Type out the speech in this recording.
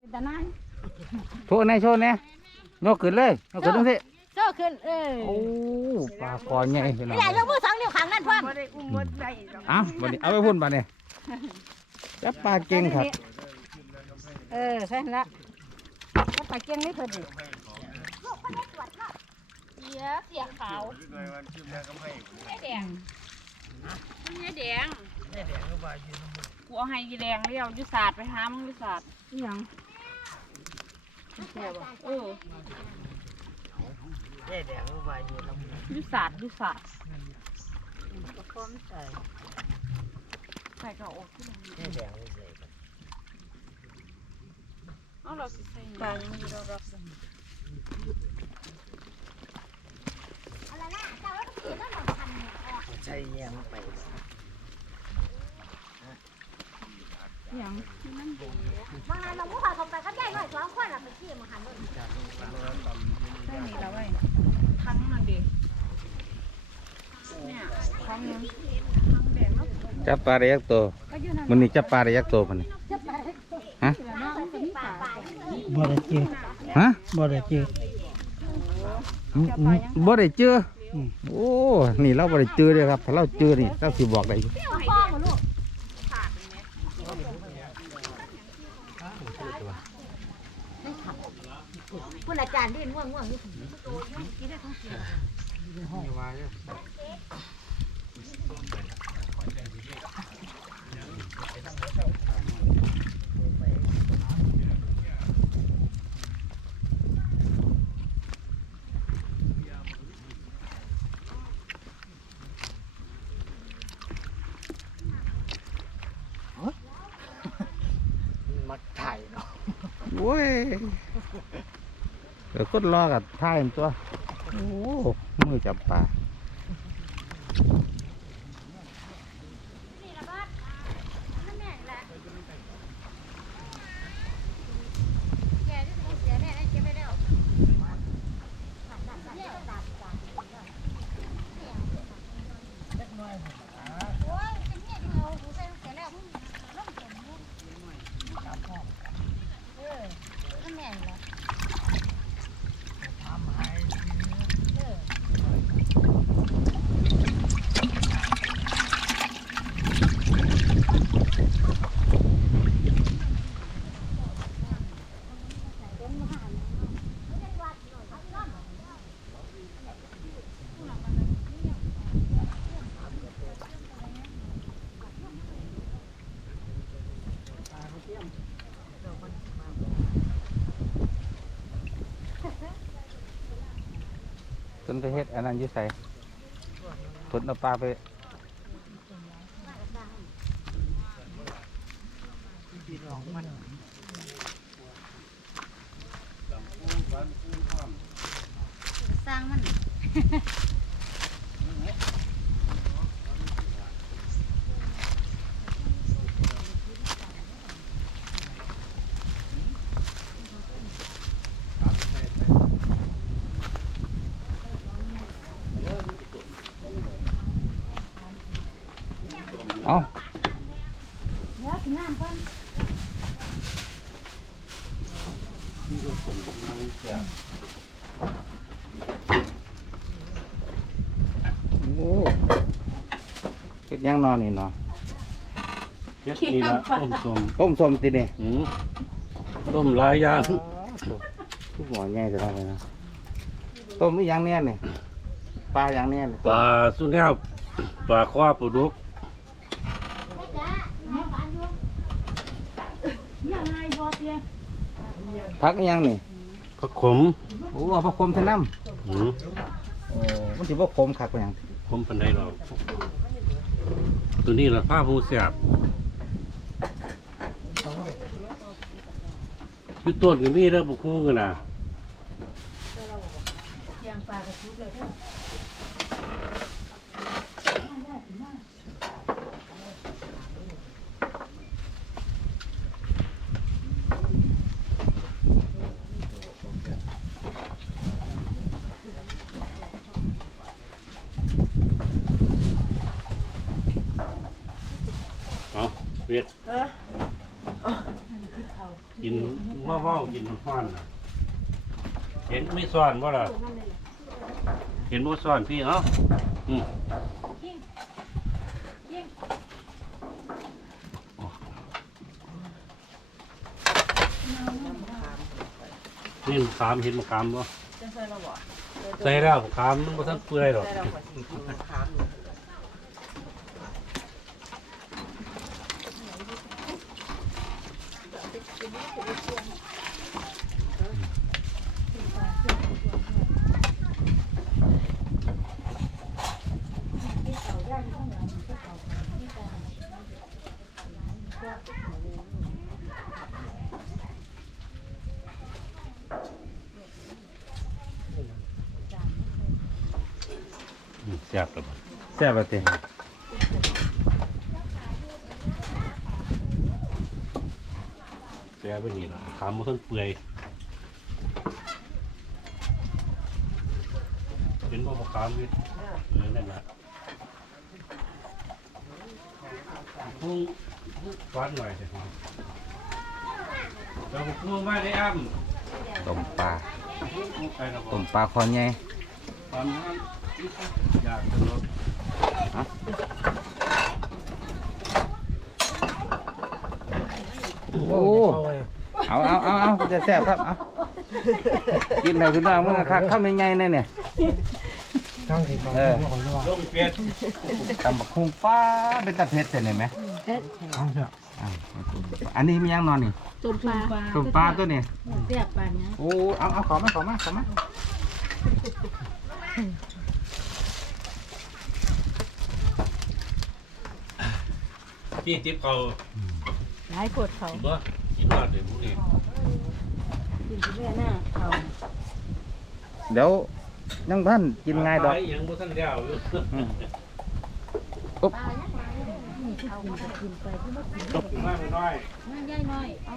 เป็นตาหนายโชว์แน่โชว์แน่ยกขึ้นเลยยกขึ้นตรงที่โซ่ขึ้นเออโอ้ปลาคอใหญ่พี่น้องนี่แหละยกมือสองนิ้วข้างนั่นพร้อมบ่ได้อุ้มหมดได้ดอกเอ้าบัดนี้เอาไปพุ่นบัดนี้จับปลาเก่งครับเออใช่ละก็ปลาเก่งนี่เพิ่นดิเสียเสียขาวไม่แดงไม่แดงกูเอาให้ยีแดงเรียวยุศาสตร์ไปหามึงยุศาสตร์อีหยัง แค่บ่เออยุศาสตร์ยุศาสตร์ใส่ใส่ก็ออกที่ไหนเอาเราสิใส่ปลายังมีเรารับใช่ยังไป อีหยังบางนายเราผู้ข่าวเขาไปก็ได้หน่อยสองคนอะไปขี้มาหันเลยใส่นี่แล้วไว้ทั้งมันดิเนี่ยทั้งยังทั้งแดงแล้วจับปลาได้ยักษ์ตัวมันนี่จับปลาได้ยักษ์ตัวมันนี่ฮะเนาะมันก็มีปลาบ่ได้เจอฮะบ่ได้เจออืมอืมบ่ได้เจออโอ้ นี่เราบ่ได้เจอเลยครับ ถ้าเราเจอนี่เราสิบอกได้อยู่ พ่อมาลูก คุณอาจารย์ดินง่วงง่วงนี่มักถ่ายเนาะโอ้ย เดี๋ยวก็รอกับท่ายมันตัว โอ้มือจับปลา แกที่ต้องเสียแน่เก็บไปแล้วโอ้ยเป็นเนี่ยที่เราหูใส่เสียแล้วมึงล่มเสียมึงเออนั่นแม่นแหละ ต้น ไปเฮ็ดอันนั้นอยิ่ใส่ต้นเอาปลาไปสร้างมัน เอาเดี๋ยวกินน้ำก่อนโอ้เฮ็ดหยังนอนนี่เนาะเฮ็ดนี่ละต้มส้มต้มส้มติเนี่ยหืมต้มหลายอย่างทุกหัวใหญ่จะทำไงนะต้มนี่ยังเนี่ยนี่ปลาอย่างเนี่ยนี่ปลาสุแนวปลาคว้าปลาดุก พักอีหยังนี่ผักขมโอ้เอาผักคมใส่น้หืมำโอ้มันสิบ่คมคักกว่าหยังขมปานใดหรอกตัวนี้ละผ้าผู้แสบอยู่ต้นก็มีเด้อบุคู่กันน่ะ เอาเวียดกินว่าว่ากินห้อนน่ะเห็นไม่ซ่อนว่าล่ะเห็นบ่ซ่อนพี่เอ้าอืมนี่มะขามเห็นมะขามบ่ใส่แล้วมะขามมันบ่ทันเปื่อยหรอกอืม แซ่บแล้วบ่แซ่บบ่เต็มแซ่บไปนี่ล่ะขามมันต้นเปื่อยเป็นบ่มะขามนี่เออนั่นล่ะพุ่งฟาดหน่อยสิครับเราพุ่งมาได้อ้ำต้มปลาพุ่งไปแล้วบ่ต้มปลาคอใหญ่ ตอนนั้นอยากจะลด โอ้ เอาเอาเอาเอาจะแซ่บครับ เอากินให้พี่น้องมึงคักข้าวใหญ่ๆแน่เนี่ยต้องสิบอกเออว่าคนว่าลงเปียดตำบักหุ่งฟ้าเป็นตะเพ็ดเห็นไหมเอาเถอะอ่าอันนี้มียังนอนนี่ต้มปลาต้มปลาตัวนี้เสียบปลาเนี้ยโอ้ เอาเอาขอมาขอมาขอมา พี่ติ๊บเขาหลายกดเขาคิดว่าคิดว่าเดี๋ยวพวกนี้กินที่แม่หน้าเขาเดี๋ยวยังท่านกินง่ายดอกไปยังบ่ทันแล้วอยู่อืมมาหน่อยง่ายย่ายน้อยเอา